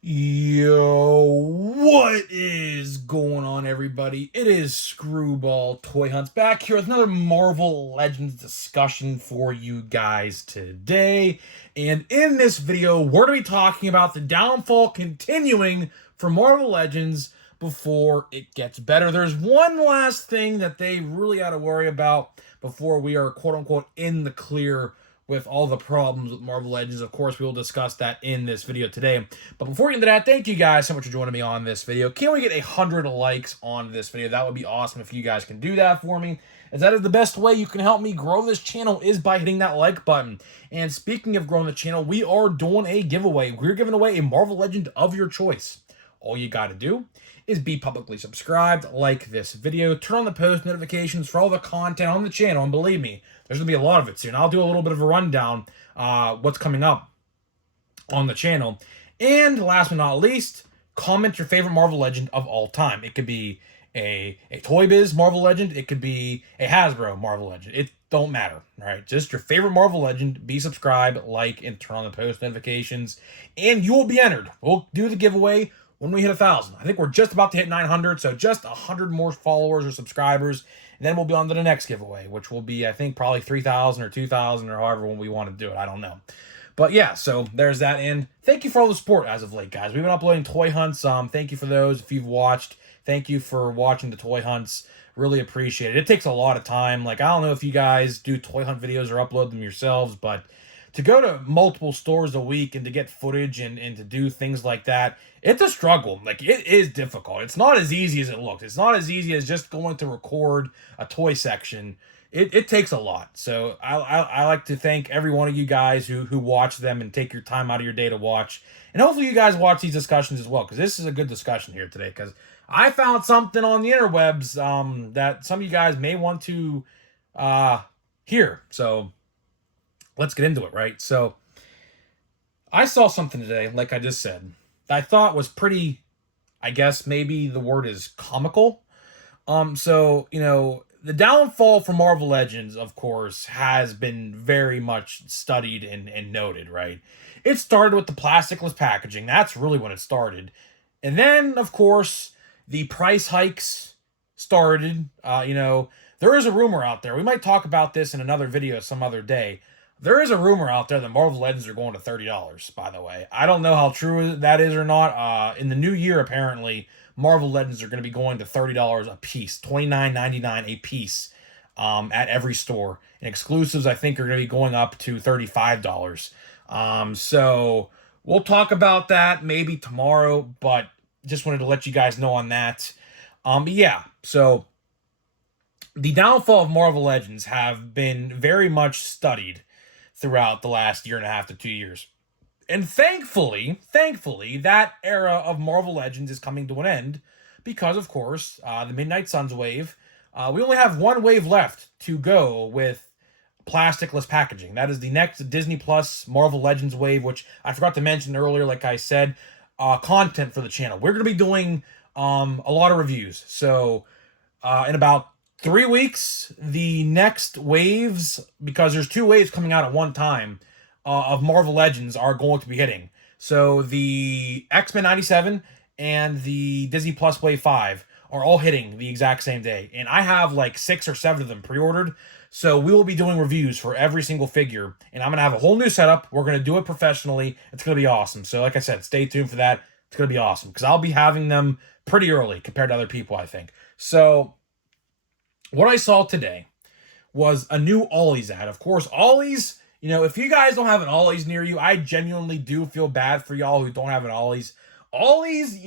Yo, what is going on, everybody? It is Screwball Toy Hunts back here with another Marvel Legends discussion for you guys today. And in this video, we're going to be talking about the downfall continuing for Marvel Legends before it gets better. There's one last thing that they really got to worry about before we are quote unquote in the clear with all the problems with Marvel Legends. Of course, we will discuss that in this video today. But before we get into that, thank you guys so much for joining me on this video. Can we get 100 likes on this video? That would be awesome if you guys can do that for me, as that is the best way you can help me grow this channel is by hitting that like button. And speaking of growing the channel, we are doing a giveaway. We're giving away a Marvel Legend of your choice. All you got to do is be publicly subscribed, like this video, turn on the post notifications for all the content on the channel, and believe me, there's going to be a lot of it soon. I'll do a little bit of a rundown what's coming up on the channel. And last but not least, comment your favorite Marvel Legend of all time. It could be a Toy Biz Marvel Legend. It could be a Hasbro Marvel Legend. It don't matter, all right? Just your favorite Marvel Legend. Be subscribed, like, and turn on the post notifications, and you will be entered. We'll do the giveaway when we hit 1,000. I think we're just about to hit 900, so just 100 more followers or subscribers, and then we'll be on to the next giveaway, which will be, I think, probably 3,000 or 2,000 or however when we want to do it. I don't know. But yeah, so there's that, and thank you for all the support as of late, guys. We've been uploading toy hunts. Thank you for those. If you've watched, thank you for watching the toy hunts. Really appreciate it. It takes a lot of time. Like, I don't know if you guys do toy hunt videos or upload them yourselves, but to go to multiple stores a week and to get footage and to do things like that, it's a struggle. Like, it is difficult. It's not as easy as it looks. It's not as easy as just going to record a toy section. It takes a lot. So I like to thank every one of you guys who watch them and take your time out of your day to watch. And hopefully you guys watch these discussions as well, because this is a good discussion here today, because I found something on the interwebs that some of you guys may want to hear. So let's get into it, right? So I saw something today, like I just said, that I thought was pretty, I guess maybe the word is comical. The downfall for Marvel Legends, of course, has been very much studied and noted, right? It started with the plasticless packaging. That's really when it started. And then, of course, the price hikes started. There is a rumor out there. We might talk about this in another video some other day. There is a rumor out there that Marvel Legends are going to $30, by the way. I don't know how true that is or not. In the new year, apparently, Marvel Legends are going to be going to $30 a piece, $29.99 a piece at every store. And exclusives, I think, are going to be going up to $35. So we'll talk about that maybe tomorrow, but just wanted to let you guys know on that. But yeah, so the downfall of Marvel Legends have been very much studied throughout the last year and a half to 2 years. And thankfully, that era of Marvel Legends is coming to an end because, of course, the Midnight Suns wave, we only have one wave left to go with plasticless packaging. That is the next Disney Plus Marvel Legends wave, which I forgot to mention earlier, like I said, content for the channel. We're going to be doing a lot of reviews. So in about 3 weeks, the next waves, because there's 2 waves coming out at one time of Marvel Legends, are going to be hitting. So the X-Men 97 and the Disney Plus Wave 5 are all hitting the exact same day. And I have like 6 or 7 of them pre-ordered. So we will be doing reviews for every single figure. And I'm going to have a whole new setup. We're going to do it professionally. It's going to be awesome. So like I said, stay tuned for that. It's going to be awesome because I'll be having them pretty early compared to other people, I think. So what I saw today was a new Ollie's ad. Of course, Ollie's, if you guys don't have an Ollie's near you, I genuinely do feel bad for y'all who don't have an Ollie's. Ollie's,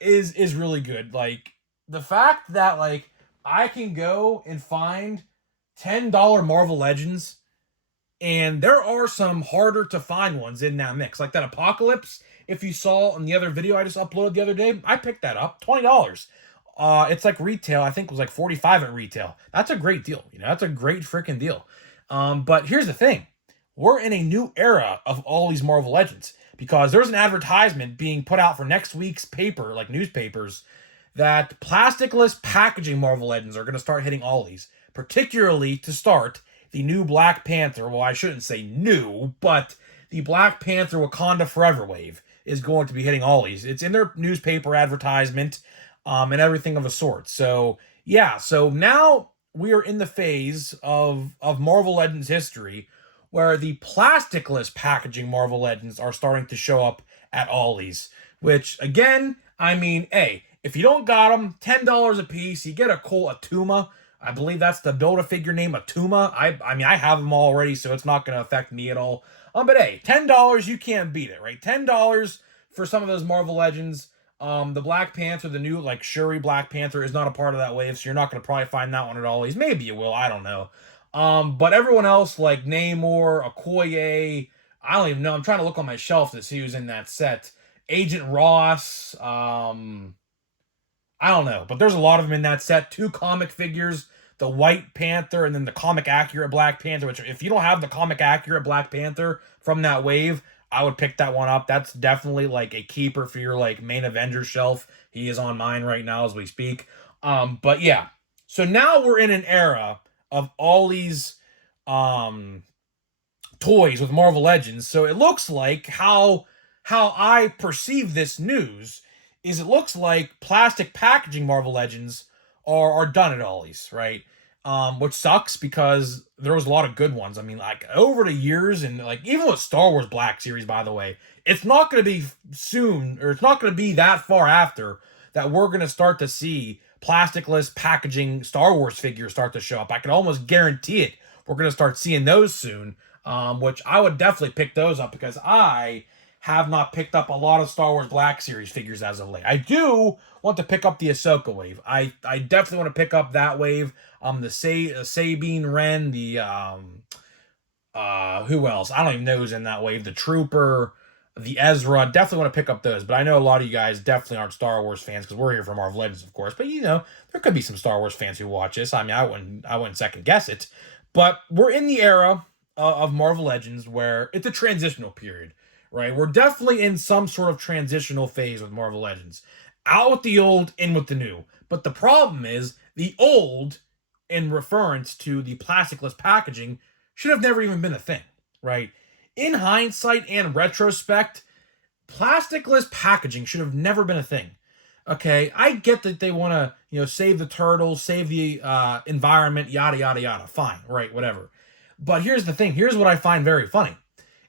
is really good. Like, the fact that, like, I can go and find $10 Marvel Legends, and there are some harder to find ones in that mix. Like that Apocalypse, if you saw in the other video I just uploaded the other day, I picked that up, $20. It's like retail, I think it was like 45 at retail. That's a great deal. That's a great freaking deal. But here's the thing. We're in a new era of all these Marvel Legends because there's an advertisement being put out for next week's paper, like newspapers, that plasticless packaging Marvel Legends are going to start hitting Ollie's, particularly to start the new Black Panther. Well, I shouldn't say new, but the Black Panther Wakanda Forever wave is going to be hitting Ollie's. It's in their newspaper advertisement, and everything of a sort. So yeah, so now we are in the phase of Marvel Legends history where the plasticless packaging Marvel Legends are starting to show up at Ollie's. Which again, I mean, hey, if you don't got them, $10 a piece, you get a cool Atuma. I believe that's the Build-A-Figure name, Atuma. I mean, I have them already, so it's not going to affect me at all. But hey, $10, you can't beat it, right? $10 for some of those Marvel Legends. The Black Panther, the new, like, Shuri Black Panther is not a part of that wave, so you're not going to probably find that one at Ollie's. Maybe you will, I don't know. But everyone else, like Namor, Okoye, I don't even know. I'm trying to look on my shelf to see who's in that set. Agent Ross, I don't know, but there's a lot of them in that set. 2 comic figures, the White Panther and then the comic accurate Black Panther, which if you don't have the comic accurate Black Panther from that wave, I would pick that one up. That's definitely like a keeper for your like main Avengers shelf. He is on mine right now as we speak. But yeah. So now we're in an era of all these toys with Marvel Legends. So it looks like how I perceive this news is it looks like plastic packaging Marvel Legends are done at Ollie's, right? Which sucks because there was a lot of good ones. I mean, like over the years, and like even with Star Wars Black Series, by the way, it's not going to be soon, or it's not going to be that far after that we're going to start to see plasticless packaging Star Wars figures start to show up. I can almost guarantee it. We're going to start seeing those soon, which I would definitely pick those up because I have not picked up a lot of Star Wars Black Series figures as of late. I do want to pick up the Ahsoka wave. I definitely want to pick up that wave. The Sabine Wren, the who else? I don't even know who's in that wave. The Trooper, the Ezra. Definitely want to pick up those. But I know a lot of you guys definitely aren't Star Wars fans because we're here for Marvel Legends, of course. But you know, there could be some Star Wars fans who watch this. I mean, I wouldn't second guess it. But we're in the era of Marvel Legends where it's a transitional period. Right, we're definitely in some sort of transitional phase with Marvel Legends. Out with the old, in with the new. But the problem is, the old, in reference to the plasticless packaging, should have never even been a thing, right? In hindsight and retrospect, plasticless packaging should have never been a thing. Okay, I get that they want to, you know, save the turtles, save the environment, yada, yada, yada. Fine, right, whatever. But here's the thing. Here's what I find very funny.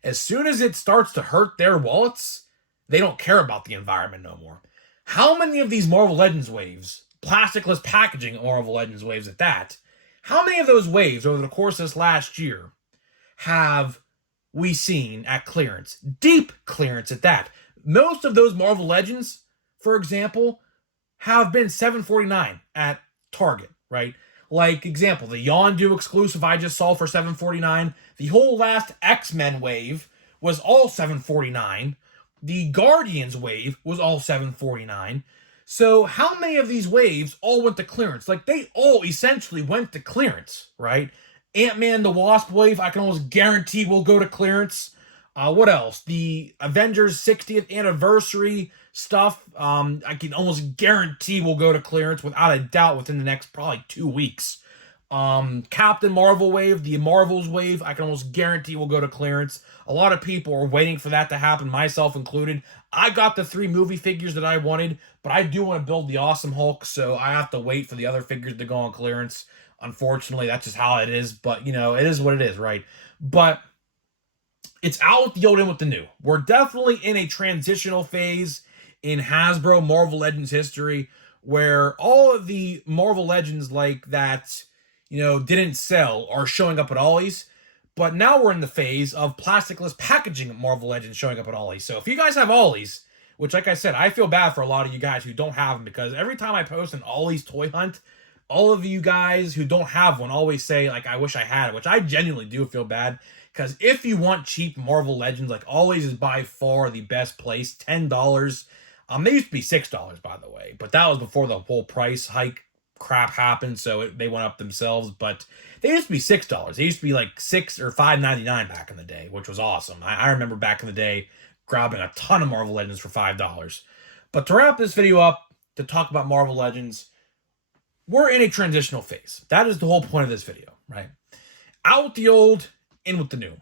As soon as it starts to hurt their wallets, they don't care about the environment no more. How many of these Marvel Legends waves, plasticless packaging Marvel Legends waves at that, how many of those waves over the course of this last year have we seen at clearance? Deep clearance at that. Most of those Marvel Legends, for example, have been $7.49 at Target, right? Like, example, the Yondu exclusive I just saw for $7.49. The whole last X-Men wave was all $7.49. The Guardians wave was all $7.49. So how many of these waves all went to clearance? Like, they all essentially went to clearance, right? Ant-Man the Wasp wave, I can almost guarantee will go to clearance. What else? The Avengers 60th anniversary stuff, I can almost guarantee will go to clearance without a doubt within the next probably 2 weeks. Captain Marvel wave, the Marvels wave, I can almost guarantee will go to clearance. A lot of people are waiting for that to happen, myself included. I got the 3 movie figures that I wanted, but I do want to build the Awesome Hulk, so I have to wait for the other figures to go on clearance. Unfortunately, that's just how it is, but you know, it is what it is, right? But it's out with the old, in with the new. We're definitely in a transitional phase in Hasbro Marvel Legends history where all of the Marvel Legends like that, you know, didn't sell are showing up at Ollie's. But now we're in the phase of plasticless packaging Marvel Legends showing up at Ollie's. So if you guys have Ollie's, which like I said, I feel bad for a lot of you guys who don't have them because every time I post an Ollie's toy hunt, all of you guys who don't have one always say, like, I wish I had it, which I genuinely do feel bad. Because if you want cheap Marvel Legends, like, Ollie's is by far the best place. $10. They used to be $6, by the way. But that was before the whole price hike crap happened, so they went up themselves. But they used to be $6. They used to be like $6 or $5.99 back in the day, which was awesome. I remember back in the day grabbing a ton of Marvel Legends for $5. But to wrap this video up, to talk about Marvel Legends, we're in a transitional phase. That is the whole point of this video, right? Out with the old, in with the new.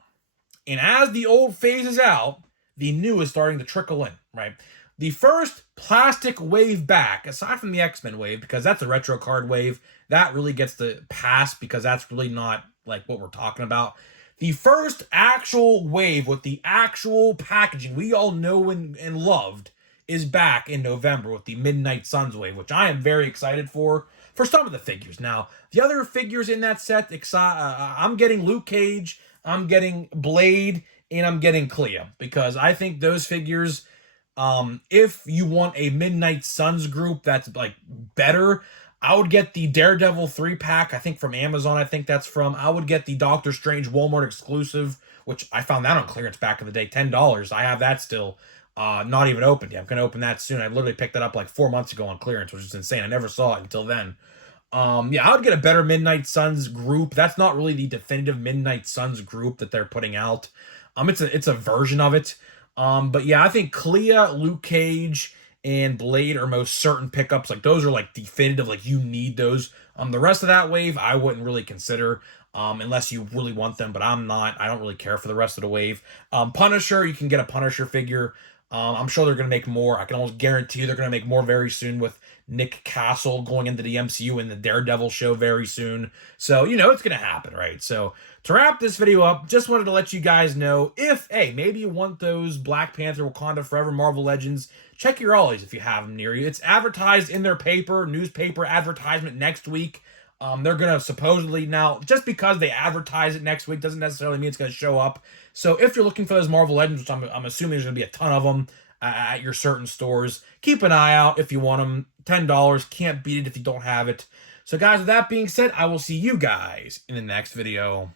And as the old phases out, the new is starting to trickle in, right? The first plastic wave back, aside from the X-Men wave, because that's a retro card wave, that really gets the pass because that's really not like what we're talking about. The first actual wave with the actual packaging we all know and loved is back in November with the Midnight Suns wave, which I am very excited for some of the figures. Now, the other figures in that set, I'm getting Luke Cage, I'm getting Blade, and I'm getting Clea because I think those figures, if you want a Midnight Suns group that's like better, I would get the Daredevil 3-pack, I think from Amazon, I think that's from. I would get the Doctor Strange Walmart exclusive, which I found that on clearance back in the day, $10. I have that still, not even opened yet. I'm going to open that soon. I literally picked that up like 4 months ago on clearance, which is insane. I never saw it until then. Yeah, I would get a better Midnight Suns group. That's not really the definitive Midnight Suns group that they're putting out. It's a version of it. But yeah, I think Clea, Luke Cage, and Blade are most certain pickups. Like those are like definitive, like you need those. The rest of that wave I wouldn't really consider, unless you really want them, but I don't really care for the rest of the wave. Punisher, you can get a Punisher figure. I'm sure they're gonna make more. I can almost guarantee you they're gonna make more very soon with Nick Castle going into the MCU in the Daredevil show very soon. So, it's going to happen, right? So, to wrap this video up, just wanted to let you guys know if, hey, maybe you want those Black Panther, Wakanda Forever, Marvel Legends, check your Ollies if you have them near you. It's advertised in their newspaper advertisement next week. They're going to supposedly now, just because they advertise it next week doesn't necessarily mean it's going to show up. So, if you're looking for those Marvel Legends, which I'm assuming there's going to be a ton of them, at your certain stores, keep an eye out if you want them. $10, can't beat it if you don't have it. So guys, with that being said, I will see you guys in the next video.